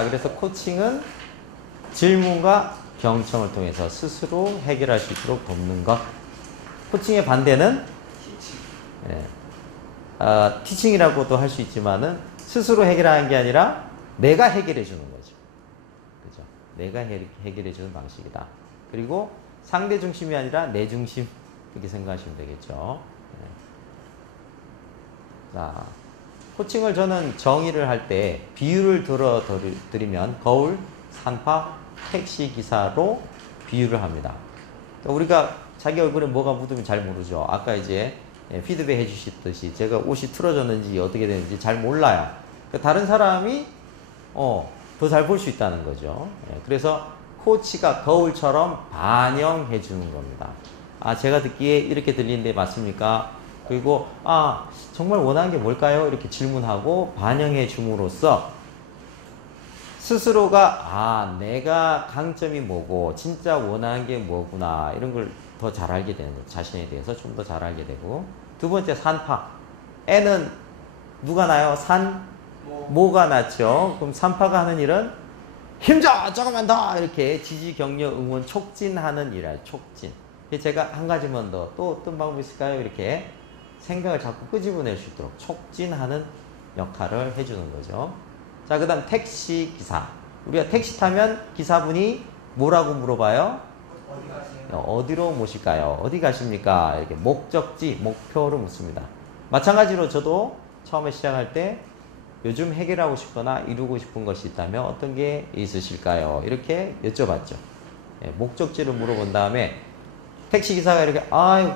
자, 그래서 코칭은 질문과 경청을 통해서 스스로 해결할 수 있도록 돕는 것. 코칭의 반대는 티칭이라고도 할 수 있지만은 스스로 해결하는 게 아니라 내가 해결해 주는 거죠. 그죠? 내가 해결해 주는 방식이다. 그리고 상대 중심이 아니라 내 중심 이렇게 생각하시면 되겠죠. 자, 코칭을 저는 정의를 할 때 비유를 드리면 거울, 산파, 택시 기사로 비유를 합니다. 우리가 자기 얼굴에 뭐가 묻으면 잘 모르죠. 아까 이제 피드백 해주셨듯이 제가 옷이 틀어졌는지 어떻게 되는지 잘 몰라요. 다른 사람이 더 잘 볼 수 있다는 거죠. 그래서 코치가 거울처럼 반영해 주는 겁니다. 아, 제가 듣기에 이렇게 들리는데 맞습니까? 그리고 정말 원하는 게 뭘까요? 이렇게 질문하고 반영해 줌으로써 스스로가 내가 강점이 뭐고 진짜 원하는 게 뭐구나 이런 걸 더 잘 알게 되는 거죠. 자신에 대해서 좀 더 잘 알게 되고. 두 번째 산파. 애는 누가 나요? 모가 낫죠. 그럼 산파가 하는 일은 힘줘! 조금만 더! 이렇게 지지, 격려, 응원, 촉진하는 일이에요. 촉진. 제가 한 가지만 더 또 어떤 방법이 있을까요? 이렇게 생각을 자꾸 끄집어낼 수 있도록 촉진하는 역할을 해주는 거죠. 자, 그 다음 택시 기사. 우리가 택시 타면 기사분이 뭐라고 물어봐요? 어디 가세요? 어디로 모실까요? 어디 가십니까? 이렇게 목적지, 목표를 묻습니다. 마찬가지로 저도 처음에 시작할 때 요즘 해결하고 싶거나 이루고 싶은 것이 있다면 어떤 게 있으실까요? 이렇게 여쭤봤죠. 목적지를 물어본 다음에 택시기사가 이렇게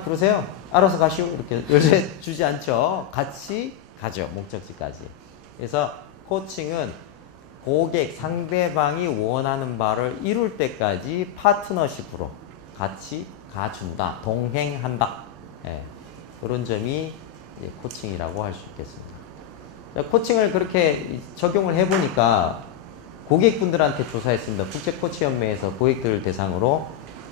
그러세요? 알아서 가시오. 이렇게 열쇠 주지 않죠. 같이 가죠. 목적지까지. 그래서 코칭은 고객, 상대방이 원하는 바를 이룰 때까지 파트너십으로 같이 가준다. 동행한다. 그런 점이 코칭이라고 할 수 있겠습니다. 코칭을 그렇게 적용을 해보니까 고객분들한테 조사했습니다. 국제코치연맹에서 고객들을 대상으로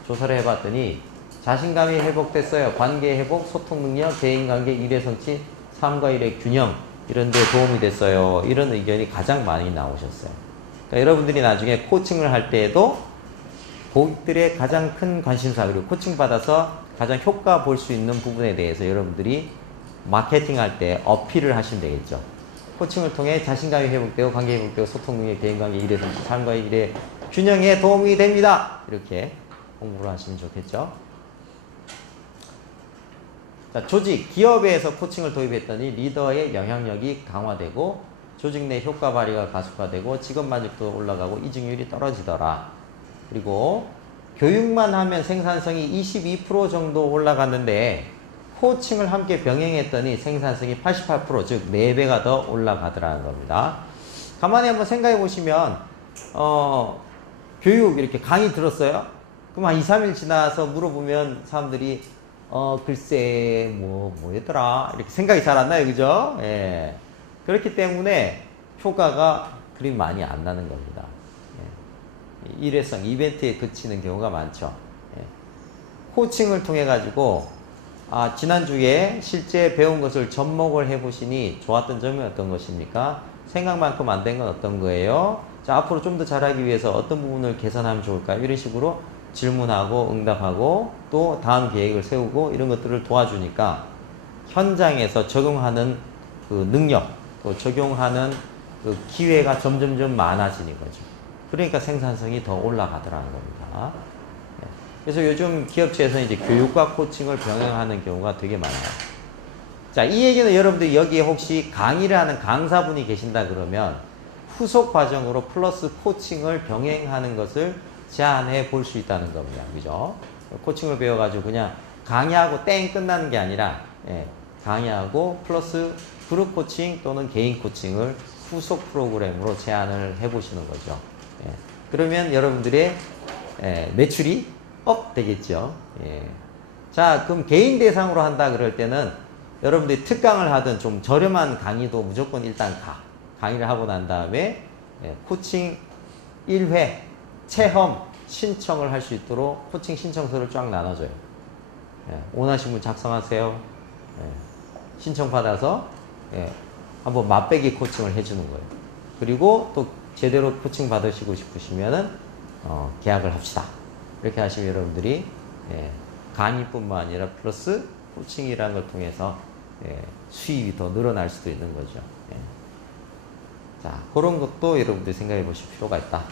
조사를 해봤더니 자신감이 회복됐어요. 관계 회복, 소통 능력, 대인관계, 일의 성취, 삶과 일의 균형 이런 데 도움이 됐어요. 이런 의견이 가장 많이 나오셨어요. 그러니까 여러분들이 나중에 코칭을 할 때에도 고객들의 가장 큰 관심사 그리고 코칭 받아서 가장 효과 볼 수 있는 부분에 대해서 여러분들이 마케팅할 때 어필을 하시면 되겠죠. 코칭을 통해 자신감이 회복되고 관계 회복되고 소통 능력, 대인관계, 일의 성취, 삶과 일의 균형에 도움이 됩니다. 이렇게 공부를 하시면 좋겠죠. 자, 조직, 기업에서 코칭을 도입했더니 리더의 영향력이 강화되고 조직 내 효과 발휘가 가속화되고 직원 만족도 올라가고 이직률이 떨어지더라. 그리고 교육만 하면 생산성이 22% 정도 올라갔는데 코칭을 함께 병행했더니 생산성이 88% 즉 4배가 더 올라가더라는 겁니다. 가만히 한번 생각해 보시면 교육 이렇게 강의 들었어요? 그럼 한 2, 3일 지나서 물어보면 사람들이 글쎄 뭐였더라 이렇게 생각이 잘 안 나요. 그죠? 예. 그렇기 때문에 효과가 그리 많이 안 나는 겁니다. 예. 일회성, 이벤트에 그치는 경우가 많죠. 예. 코칭을 통해 가지고 지난주에 실제 배운 것을 접목을 해보시니 좋았던 점이 어떤 것입니까? 생각만큼 안 된 건 어떤 거예요? 자, 앞으로 좀 더 잘하기 위해서 어떤 부분을 개선하면 좋을까요? 이런 식으로 질문하고 응답하고 또 다음 계획을 세우고 이런 것들을 도와주니까 현장에서 적용하는 그 능력 또 적용하는 그 기회가 점점점 많아지는 거죠. 그러니까 생산성이 더 올라가더라는 겁니다. 그래서 요즘 기업체에서는 이제 교육과 코칭을 병행하는 경우가 되게 많아요. 자, 이 얘기는 여러분들이 여기에 혹시 강의를 하는 강사분이 계신다 그러면 후속 과정으로 플러스 코칭을 병행하는 것을 제안해 볼 수 있다는 겁니다. 그죠? 코칭을 배워가지고 그냥 강의하고 땡 끝나는 게 아니라 강의하고 플러스 그룹 코칭 또는 개인 코칭을 후속 프로그램으로 제안을 해 보시는 거죠. 그러면 여러분들의 매출이 업 되겠죠. 자, 그럼 개인 대상으로 한다 그럴 때는 여러분들이 특강을 하든 좀 저렴한 강의도 무조건 일단 강의를 하고 난 다음에 코칭 1회 체험 신청을 할 수 있도록 코칭 신청서를 쫙 나눠줘요. 원하시는 분 작성하세요. 신청 받아서 한번 맛배기 코칭을 해주는 거예요. 그리고 또 제대로 코칭 받으시고 싶으시면은 계약을 합시다. 이렇게 하시면 여러분들이 강의뿐만 아니라 플러스 코칭이라는 걸 통해서 수입이 더 늘어날 수도 있는 거죠. 자, 그런 것도 여러분들이 생각해 보실 필요가 있다.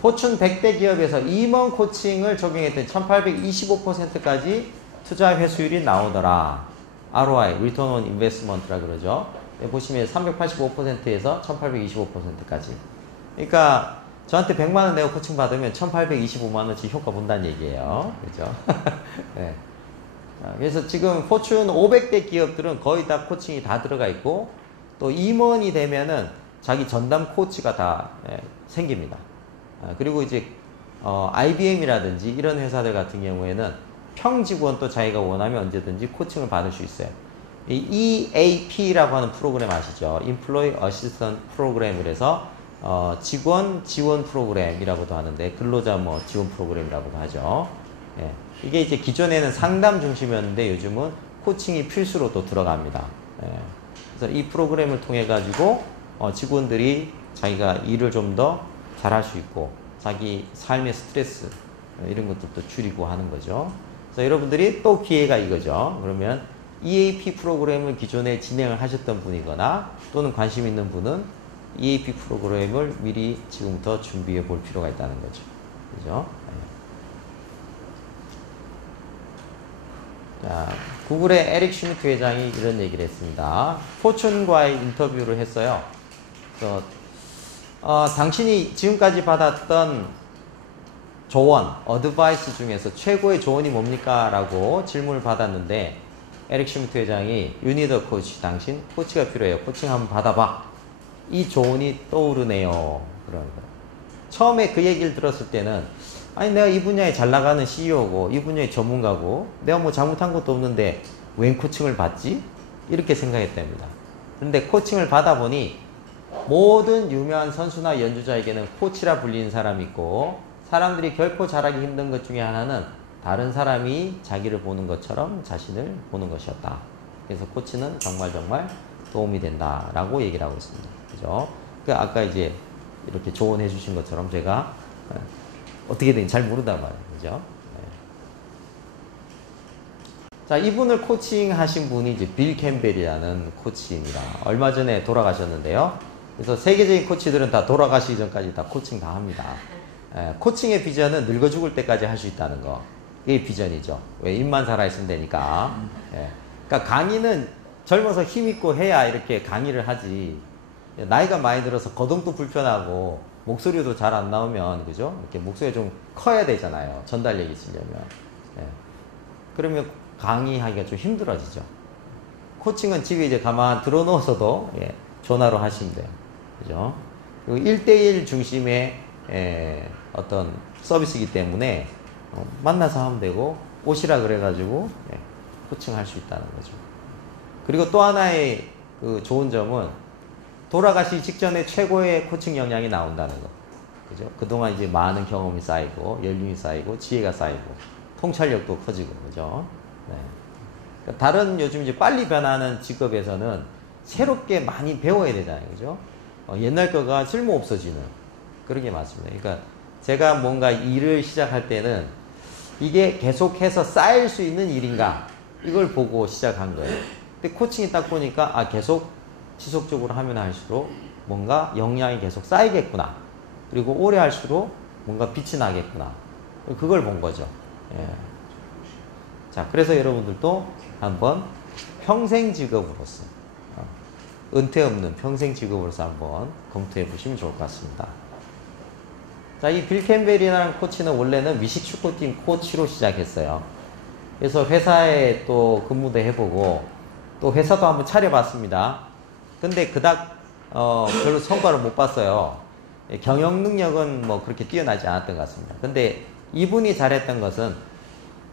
포춘 100대 기업에서 임원 코칭을 적용했더니 1825%까지 투자 회수율이 나오더라. ROI, Return on Investment라 그러죠. 보시면 385%에서 1825%까지. 그러니까 저한테 100만 원 내고 코칭 받으면 1825만 원치 효과 본다는 얘기예요. 그죠? 네. 그래서 지금 포춘 500대 기업들은 거의 다 코칭이 다 들어가 있고, 또 임원이 되면은 자기 전담 코치가 다 생깁니다. 그리고 이제 IBM이라든지 이런 회사들 같은 경우에는 평직원 또 자기가 원하면 언제든지 코칭을 받을 수 있어요. 이 EAP라고 하는 프로그램 아시죠? Employee Assistance Program을 해서 직원 지원 프로그램이라고도 하는데, 근로자 뭐 지원 프로그램이라고도 하죠. 이게 이제 기존에는 상담 중심이었는데 요즘은 코칭이 필수로 또 들어갑니다. 그래서 이 프로그램을 통해 가지고 직원들이 자기가 일을 좀 더 잘할 수 있고 자기 삶의 스트레스 이런 것들도 줄이고 하는 거죠. 그래서 여러분들이 또 기회가 이거죠. 그러면 EAP 프로그램을 기존에 진행을 하셨던 분이거나 또는 관심 있는 분은 EAP 프로그램을 미리 지금부터 준비해 볼 필요가 있다는 거죠. 그죠? 자, 구글의 에릭 슈미트 회장이 이런 얘기를 했습니다. 포춘과의 인터뷰를 했어요. 그래서 당신이 지금까지 받았던 조언, 어드바이스 중에서 최고의 조언이 뭡니까? 라고 질문을 받았는데, 에릭 슈미트 회장이 You need a coach. 당신 코치가 필요해요. 코칭 한번 받아봐. 이 조언이 떠오르네요. 그런 거예요. 처음에 그 얘기를 들었을 때는 아니 내가 이 분야에 잘 나가는 CEO고 이 분야의 전문가고 내가 뭐 잘못한 것도 없는데 웬 코칭을 받지? 이렇게 생각했답니다. 그런데 코칭을 받아보니 모든 유명한 선수나 연주자에게는 코치라 불리는 사람이 있고, 사람들이 결코 잘하기 힘든 것 중에 하나는 다른 사람이 자기를 보는 것처럼 자신을 보는 것이었다. 그래서 코치는 정말 도움이 된다라고 얘기를 하고 있습니다. 그죠? 그 아까 이제 이렇게 조언해 주신 것처럼 제가 어떻게 되는지 잘 모른단 말이에요. 그죠? 자, 이분을 코칭하신 분이 이제 빌 캠벨이라는 코치입니다. 얼마 전에 돌아가셨는데요. 그래서 세계적인 코치들은 다 돌아가시기 전까지 다 코칭 다 합니다. 코칭의 비전은 늙어 죽을 때까지 할 수 있다는 거. 이게 비전이죠. 왜? 입만 살아있으면 되니까. 그러니까 강의는 젊어서 힘있고 해야 이렇게 강의를 하지. 나이가 많이 들어서 거동도 불편하고 목소리도 잘 안 나오면, 그죠? 이렇게 목소리가 좀 커야 되잖아요. 전달력이 있으려면. 그러면 강의하기가 좀 힘들어지죠. 코칭은 집에 이제 가만 들어 놓아서도 전화로 하시면 돼요. 그죠? 그리고 1대1 중심의 어떤 서비스이기 때문에 만나서 하면 되고 오시라 그래가지고 코칭할 수 있다는 거죠. 그리고 또 하나의 그 좋은 점은 돌아가시기 직전에 최고의 코칭 역량이 나온다는 거. 그죠? 그동안 이제 많은 경험이 쌓이고 연륜이 쌓이고 지혜가 쌓이고 통찰력도 커지고, 그죠? 그러니까 다른 요즘 이제 빨리 변하는 직업에서는 새롭게 많이 배워야 되잖아요. 그죠? 옛날 거가 쓸모 없어지는 그런 게 맞습니다. 그러니까 제가 뭔가 일을 시작할 때는 이게 계속해서 쌓일 수 있는 일인가 이걸 보고 시작한 거예요. 근데 코칭이 딱 보니까 계속 지속적으로 하면 할수록 뭔가 역량이 계속 쌓이겠구나. 그리고 오래 할수록 뭔가 빛이 나겠구나. 그걸 본 거죠. 자, 그래서 여러분들도 한번 평생 직업으로서 은퇴 없는 평생 직업으로서 한번 검토해 보시면 좋을 것 같습니다. 자, 이 빌 캠벨이라는 코치는 원래는 미식 축구팀 코치로 시작했어요. 그래서 회사에 또 근무도 해보고 또 회사도 한번 차려봤습니다. 근데 그닥 별로 성과를 못 봤어요. 경영 능력은 뭐 그렇게 뛰어나지 않았던 것 같습니다. 근데 이분이 잘했던 것은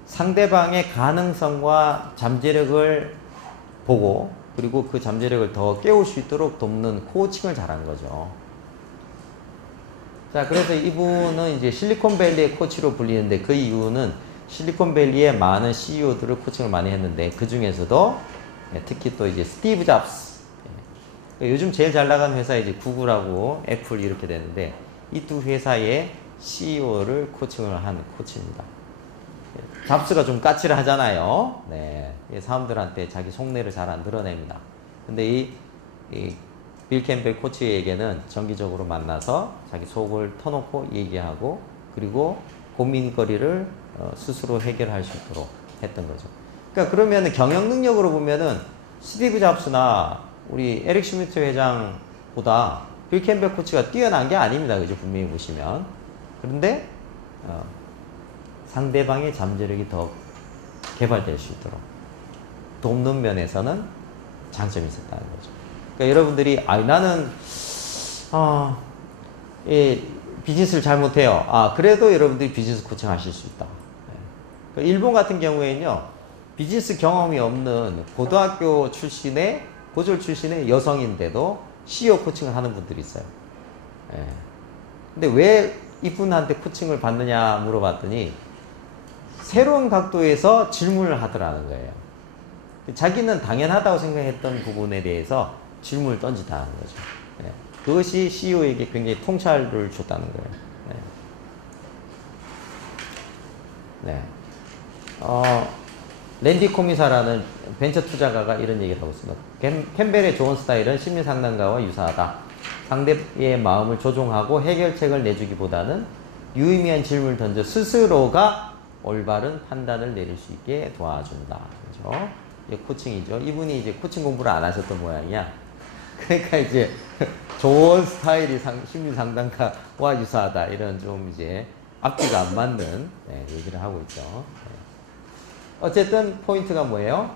상대방의 가능성과 잠재력을 보고 그리고 그 잠재력을 더 깨울 수 있도록 돕는 코칭을 잘한 거죠. 자, 그래서 이분은 이제 실리콘밸리의 코치로 불리는데 그 이유는 실리콘밸리의 많은 CEO들을 코칭을 많이 했는데 그 중에서도 특히 또 이제 스티브 잡스, 그러니까 요즘 제일 잘 나가는 회사 이제 구글하고 애플 이렇게 되는데 이 두 회사의 CEO를 코칭을 한 코치입니다. 잡스가 좀 까칠하잖아요. 네. 사람들한테 자기 속내를 잘 안 드러냅니다. 근데 빌 캠벨 코치에게는 정기적으로 만나서 자기 속을 터놓고 얘기하고 그리고 고민거리를 스스로 해결할 수 있도록 했던 거죠. 그러니까 그러면 경영 능력으로 보면은 스티브 잡스나 우리 에릭 슈미트 회장보다 빌 캠벨 코치가 뛰어난 게 아닙니다. 그죠? 분명히 보시면. 그런데 상대방의 잠재력이 더 개발될 수 있도록 돕는 면에서는 장점이 있었다는 거죠. 그러니까 여러분들이 나는 비즈니스를 잘 못해요. 그래도 여러분들이 비즈니스 코칭 하실 수 있다. 그러니까 일본 같은 경우에는요, 비즈니스 경험이 없는 고등학교 출신의 고졸 출신의 여성인데도 CEO 코칭을 하는 분들이 있어요. 근데 왜 이분한테 코칭을 받느냐 물어봤더니 새로운 각도에서 질문을 하더라는 거예요. 자기는 당연하다고 생각했던 부분에 대해서 질문을 던지다는 거죠. 그것이 CEO에게 굉장히 통찰을 줬다는 거예요. 랜디 코미사라는 벤처 투자가가 이런 얘기를 하고 있습니다. 캠벨의 좋은 스타일은 심리 상담가와 유사하다. 상대의 마음을 조종하고 해결책을 내주기보다는 유의미한 질문을 던져 스스로가 올바른 판단을 내릴 수 있게 도와준다. 그렇죠? 이게 코칭이죠. 이분이 이제 코칭 공부를 안 하셨던 모양이야. 그러니까 이제 좋은 스타일이 심리 상담가와 유사하다. 이런 좀 이제 앞뒤가 안 맞는 얘기를 하고 있죠. 어쨌든 포인트가 뭐예요?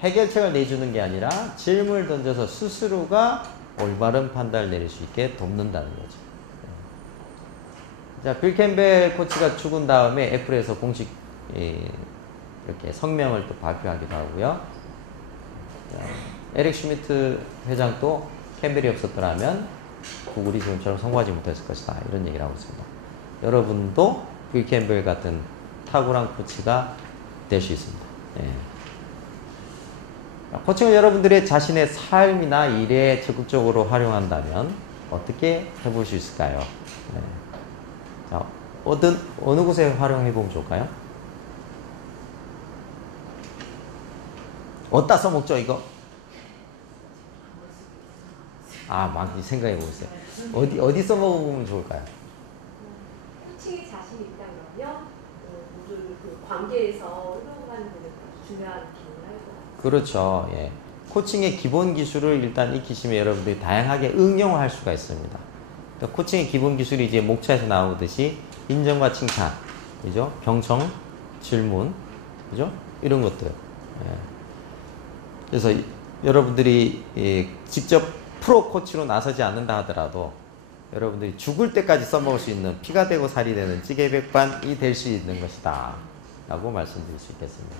해결책을 내주는 게 아니라 질문을 던져서 스스로가 올바른 판단을 내릴 수 있게 돕는다는 거죠. 자, 빌 캠벨 코치가 죽은 다음에 애플에서 공식 이렇게 성명을 또 발표하기도 하고요. 에릭 슈미트 회장도 캠벨이 없었더라면 구글이 지금처럼 성공하지 못했을 것이다. 이런 얘기를 하고 있습니다. 여러분도 빌 캠벨 같은 탁월한 코치가 될 수 있습니다. 코칭을 여러분들의 자신의 삶이나 일에 적극적으로 활용한다면 어떻게 해볼 수 있을까요? 자, 어느 곳에 활용해 보면 좋을까요? 어디다 써먹죠, 이거? 막 생각해 보고 있어요. 어디 써먹으면 좋을까요? 코칭에 자신이 있다 그러면 모두 그 관계에서 흘러가는 데는 중요한 기능을 할 것 같아요. 그렇죠. 예. 코칭의 기본 기술을 일단 익히시면 여러분들이 다양하게 응용할 수가 있습니다. 그러니까 코칭의 기본 기술이 이제 목차에서 나오듯이 인정과 칭찬, 그죠? 경청, 질문, 그죠? 이런 것들. 예. 그래서 여러분들이 직접 프로 코치로 나서지 않는다 하더라도 여러분들이 죽을 때까지 써먹을 수 있는 피가 되고 살이 되는 찌개백반이 될 수 있는 것이다 라고 말씀드릴 수 있겠습니다.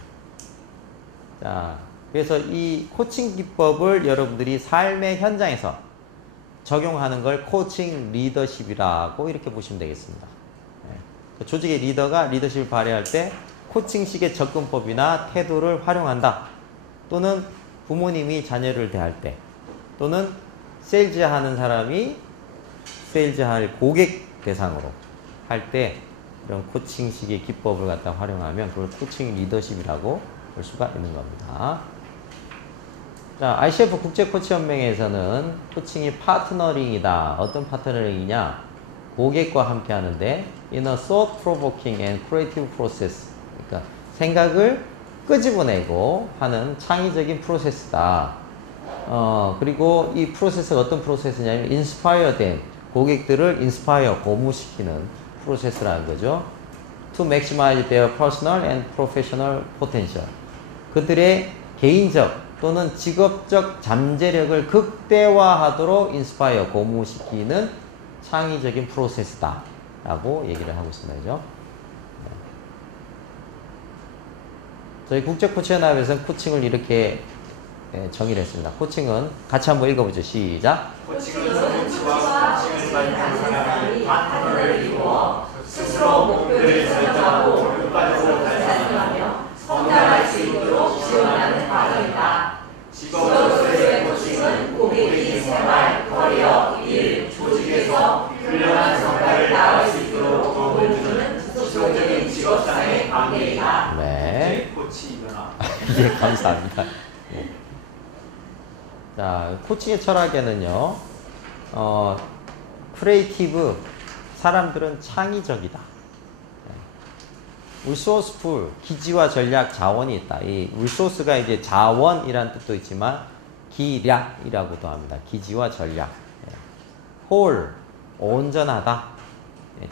자, 그래서 이 코칭 기법을 여러분들이 삶의 현장에서 적용하는 걸 코칭 리더십이라고 이렇게 보시면 되겠습니다. 조직의 리더가 리더십을 발휘할 때 코칭식의 접근법이나 태도를 활용한다. 또는 부모님이 자녀를 대할 때, 또는 세일즈 하는 사람이 세일즈 할 고객 대상으로 할 때 이런 코칭식의 기법을 갖다 활용하면 그걸 코칭 리더십이라고 볼 수가 있는 겁니다. 자, ICF 국제 코치 연맹에서는 코칭이 파트너링이다. 어떤 파트너링이냐? 고객과 함께 하는데 in a thought provoking and creative process. 그러니까 생각을 끄집어내고 하는 창의적인 프로세스다. 그리고 이 프로세스가 어떤 프로세스냐면 inspire them. 고객들을 inspire, 고무시키는 프로세스라는 거죠. To maximize their personal and professional potential. 그들의 개인적 또는 직업적 잠재력을 극대화하도록 inspire, 고무시키는 창의적인 프로세스다 라고 얘기를 하고 있습니다. 그죠? 저희 국제코치연합에서는 코칭을 이렇게 정의를 했습니다. 코칭은 같이 한번 읽어보죠. 시작. 코칭은 코치와 코칭을 받는 사람이 파트너를 이루어 스스로 목표를 설정하고 효과적으로 달성하며 성장할 수 있도록 지원하는 과정이다. 직업으로서의 코칭은 고객이 우리로서의 관계이다. 네. 코치이거나. 예, 감사합니다. 네. 자, 코칭의 철학에는요, 크리에이티브, 사람들은 창의적이다. 리소스풀, 기지와 전략, 자원이 있다. 이 리소스가 이제 자원이란 뜻도 있지만 기략이라고도 합니다. 기지와 전략. 홀, 온전하다.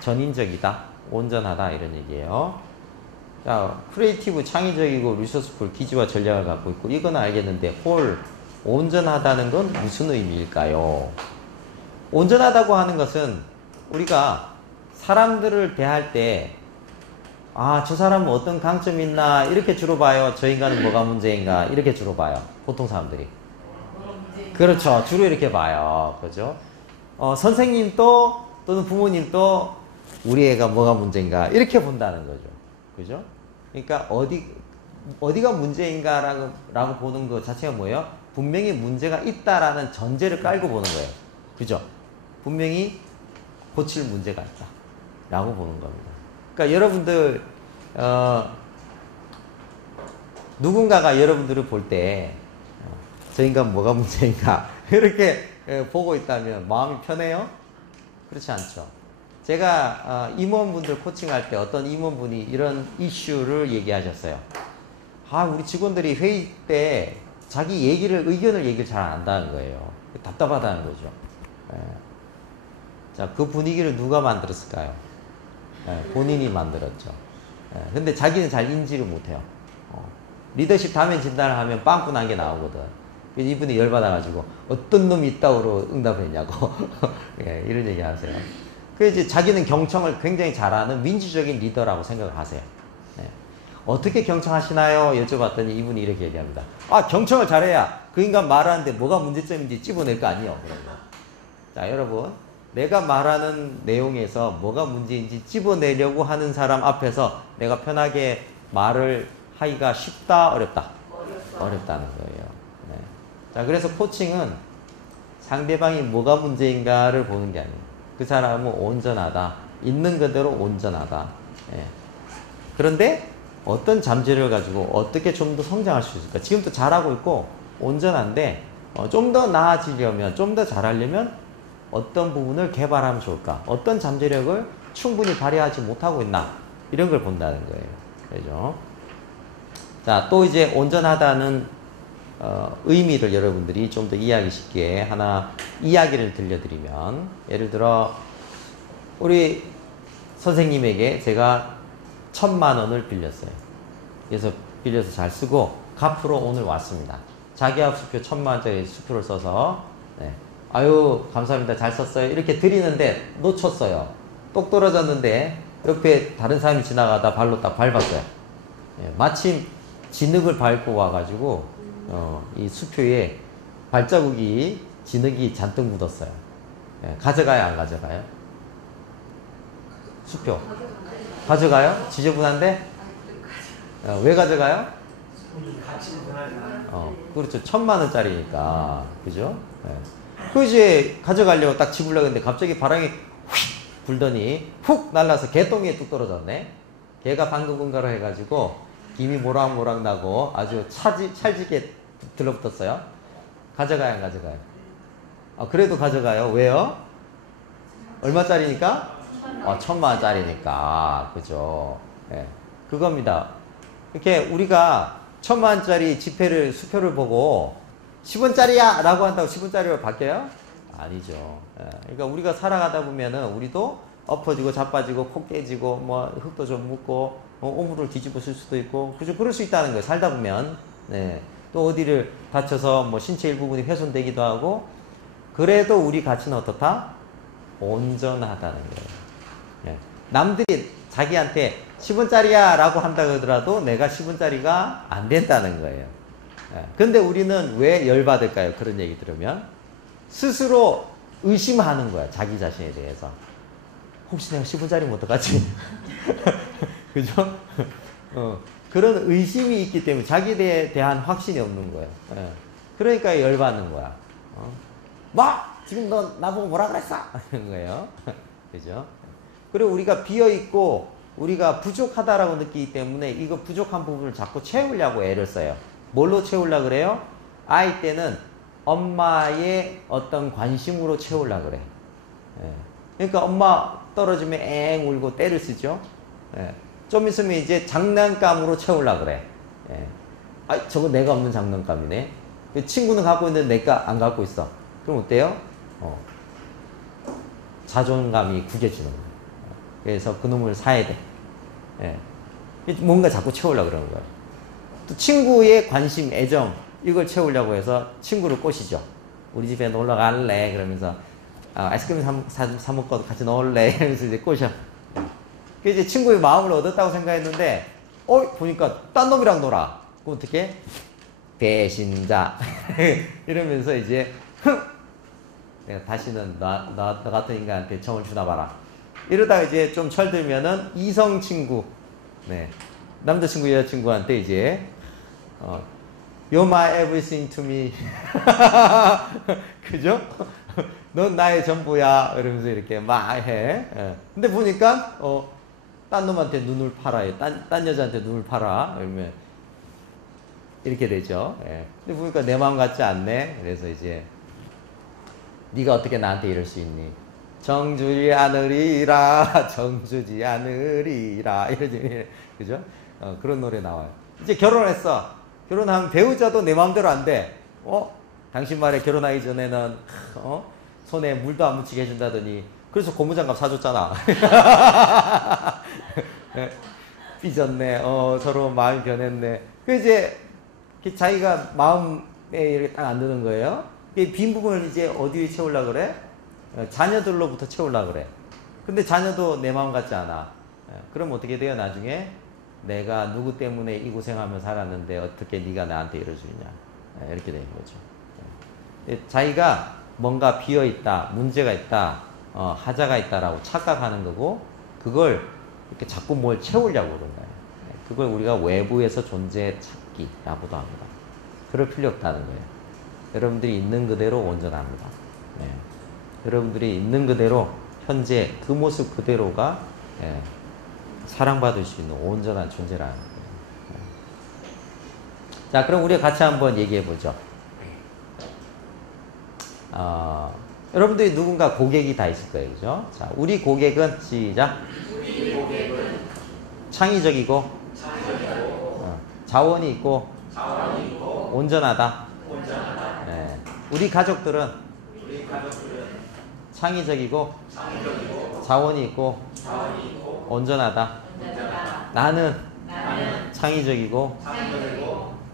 전인적이다. 온전하다. 이런 얘기예요. 자, 크리에이티브, 창의적이고 리소스풀, 기지와 전략을 갖고 있고 이건 알겠는데 홀, 온전하다는 건 무슨 의미일까요? 온전하다고 하는 것은 우리가 사람들을 대할 때 아, 저 사람은 어떤 강점이 있나 이렇게 주로 봐요. 저 인간은 뭐가 문제인가 이렇게 주로 봐요. 보통 사람들이. 그렇죠. 주로 이렇게 봐요. 그죠? 선생님도 또는 부모님도 우리 애가 뭐가 문제인가 이렇게 본다는 거죠. 그죠? 그러니까 어디가 문제인가라고 보는 것 자체가 뭐예요? 분명히 문제가 있다라는 전제를 깔고 보는 거예요. 그죠? 분명히 고칠 문제가 있다. 라고 보는 겁니다. 그러니까 여러분들, 누군가가 여러분들을 볼 때, 저 인간 뭐가 문제인가? 이렇게 보고 있다면 마음이 편해요? 그렇지 않죠. 제가 임원분들 코칭할 때 어떤 임원분이 이런 이슈를 얘기하셨어요. 아, 우리 직원들이 회의 때 자기 의견을 얘기를 잘 안 한다는 거예요. 답답하다는 거죠. 자, 그 분위기를 누가 만들었을까요? 본인이 만들었죠. 근데 자기는 잘 인지를 못해요. 리더십 다면 진단을 하면 빵꾸난 게 나오거든. 그래서 이분이 열받아가지고 어떤 놈이 있다고 응답을 했냐고 이런 얘기 하세요. 그래서 이제 자기는 경청을 굉장히 잘하는 민주적인 리더라고 생각을 하세요. 어떻게 경청하시나요? 여쭤봤더니 이분이 이렇게 얘기합니다. 아, 경청을 잘해야 그 인간 말하는데 뭐가 문제점인지 찝어낼 거 아니에요. 자, 여러분, 내가 말하는 내용에서 뭐가 문제인지 찝어내려고 하는 사람 앞에서 내가 편하게 말을 하기가 쉽다, 어렵다? 어렵다는 거예요. 네. 자, 그래서 코칭은 상대방이 뭐가 문제인가를 보는 게 아니에요. 그 사람은 온전하다. 있는 그대로 온전하다. 네. 그런데 어떤 잠재력을 가지고 어떻게 좀 더 성장할 수 있을까? 지금도 잘하고 있고 온전한데 좀 더 나아지려면, 좀 더 잘하려면 어떤 부분을 개발하면 좋을까? 어떤 잠재력을 충분히 발휘하지 못하고 있나? 이런 걸 본다는 거예요. 그죠? 자, 또 이제 온전하다는 의미를 여러분들이 좀 더 이해하기 쉽게 하나 이야기를 들려드리면, 예를 들어 우리 선생님에게 제가 1,000만 원을 빌렸어요. 그래서 빌려서 잘 쓰고 갚으러 오늘 왔습니다. 자기합 수표 1,000만 원짜리 수표를 써서 네. 아유 감사합니다 잘 썼어요 이렇게 드리는데 놓쳤어요. 똑 떨어졌는데 옆에 다른 사람이 지나가다 발로 딱 밟았어요. 예, 마침 진흙을 밟고 와가지고 이 수표에 발자국이 진흙이 잔뜩 묻었어요. 예, 가져가요 안 가져가요? 수표 가져가요? 지저분한데? 왜 가져가요? 그렇죠. 1,000만 원짜리니까. 그죠? 네. 그 이제 가져가려고 딱 집으려고 했는데 갑자기 바람이 휙 불더니 훅 날라서 개똥이에 뚝 떨어졌네. 개가 방금분가로 해가지고 김이 모락모락 나고 아주 찰지게 들러붙었어요. 가져가요, 안 가져가요? 그래도 가져가요. 왜요? 얼마짜리니까? 1,000만 원짜리니까. 그죠? 네. 그겁니다. 이렇게 우리가 1,000만 원짜리 지폐를, 수표를 보고 10원짜리야! 라고 한다고 10원짜리로 바뀌어요? 아니죠. 예. 그러니까 우리가 살아가다 보면은 우리도 엎어지고 자빠지고 코 깨지고 뭐 흙도 좀 묻고 오물을 뒤집어 쓸 수도 있고 그죠? 그럴 수 있다는 거예요. 살다 보면. 네. 또 어디를 다쳐서 뭐 신체 일부분이 훼손되기도 하고 그래도 우리 가치는 어떻다? 온전하다는 거예요. 예. 남들이 자기한테 10원짜리야 라고 한다 그러더라도 내가 10원짜리가 안 된다는 거예요. 예. 근데 우리는 왜 열받을까요? 그런 얘기 들으면 스스로 의심하는 거야. 자기 자신에 대해서. 혹시 내가 10원짜리면 어떡하지? 그죠? 그런 의심이 있기 때문에 자기에 대한 확신이 없는 거예요. 예. 그러니까 열받는 거야. 막 지금 너 나보고 뭐라 그랬어? 이런 거예요. 그죠? 그리고 우리가 비어있고 우리가 부족하다라고 느끼기 때문에 이거 부족한 부분을 자꾸 채우려고 애를 써요. 뭘로 채우려고 그래요? 아이 때는 엄마의 어떤 관심으로 채우려고 그래. 예. 그러니까 엄마 떨어지면 앵 울고 떼를 쓰죠. 예. 좀 있으면 이제 장난감으로 채우려고 그래. 예. 아, 저거 내가 없는 장난감이네. 친구는 갖고 있는데 내가 안 갖고 있어. 그럼 어때요? 자존감이 구겨지는 거예요. 그래서 그놈을 사야 돼. 예. 뭔가 자꾸 채우려고 그러는 거예요. 또 친구의 관심, 애정, 이걸 채우려고 해서 친구를 꼬시죠. 우리 집에 놀러 갈래? 그러면서, 아이스크림 사 먹고 같이 놀래? 이러면서 이제 꼬셔. 그 이제 친구의 마음을 얻었다고 생각했는데, 보니까 딴 놈이랑 놀아. 그럼 어떻게? 배신자. 이러면서 이제, 내가 다시는 너 같은 인간한테 정을 주나 봐라. 이러다가 이제 좀 철들면은 이성 친구, 네. 남자친구, 여자친구한테 이제, You're my everything to me. 그죠? 넌 나의 전부야. 이러면서 이렇게 막 해. 예. 근데 보니까, 딴 놈한테 눈을 팔아요. 딴 여자한테 눈을 팔아. 그러면, 이렇게 되죠. 예. 근데 보니까 내 마음 같지 않네. 그래서 이제, 네가 어떻게 나한테 이럴 수 있니? 정주지 않으리라, 정주지 않으리라. 이러지. 그죠? 그런 노래 나와요. 이제 결혼했어. 결혼하면 배우자도 내 마음대로 안 돼. 당신 말에 결혼하기 전에는, 손에 물도 안 묻히게 해준다더니, 그래서 고무장갑 사줬잖아. 삐졌네. 서로 마음이 변했네. 그 이제, 자기가 마음에 이렇게 딱 안 드는 거예요. 빈 부분을 이제 어디에 채우려고 그래? 자녀들로부터 채우려고 그래. 근데 자녀도 내 마음 같지 않아. 그럼 어떻게 돼요, 나중에? 내가 누구 때문에 이 고생하며 살았는데 어떻게 네가 나한테 이럴 수 있냐. 이렇게 되는 거죠. 자기가 뭔가 비어있다, 문제가 있다, 하자가 있다라고 착각하는 거고, 그걸 이렇게 자꾸 뭘 채우려고 그런 거예요. 그걸 우리가 외부에서 존재 찾기라고도 합니다. 그럴 필요 없다는 거예요. 여러분들이 있는 그대로 온전합니다. 네. 여러분들이 있는 그대로 현재 그 모습 그대로가 사랑받을 수 있는 온전한 존재라는 거예요. 자, 그럼 우리 같이 한번 얘기해 보죠. 여러분들이 누군가 고객이 다 있을 거예요. 그죠? 자, 우리 고객은 시작. 우리 고객은 창의적이고, 자원이 있고, 온전하다. 네. 우리 가족들은 창의적이고, 자원이 있고, 온전하다. 나는 창의적이고,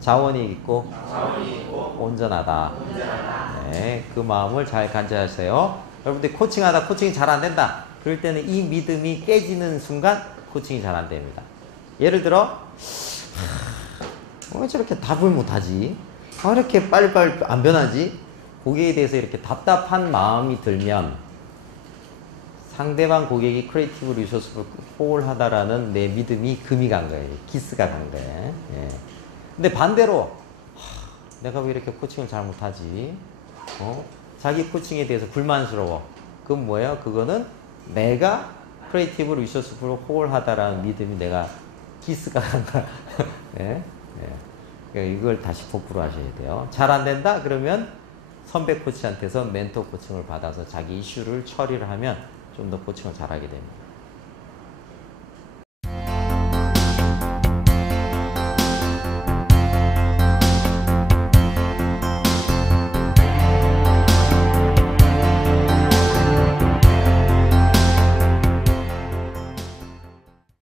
자원이 있고, 온전하다. 네, 그 마음을 잘 간직하세요. 여러분들 코칭이 잘 안 된다. 그럴 때는 이 믿음이 깨지는 순간 코칭이 잘 안 됩니다. 예를 들어, 왜 저렇게 답을 못하지? 이렇게 빨리빨리 안 변하지? 고객에 대해서 이렇게 답답한 마음이 들면 상대방 고객이 크리에이티브 리소스를 포홀하다라는 내 믿음이 금이 간 거예요. 기스가 간 거예요. 예. 근데 반대로 내가 왜 이렇게 코칭을 잘 못하지? 자기 코칭에 대해서 불만스러워. 그건 뭐예요? 그거는 내가 크리에이티브 리소스를 포홀하다라는 믿음이 내가 기스가 간 거야. 예. 예. 이걸 다시 복구를 하셔야 돼요. 잘 안 된다? 그러면 선배 코치한테서 멘토 코칭을 받아서 자기 이슈를 처리를 하면 좀 더 코칭을 잘하게 됩니다.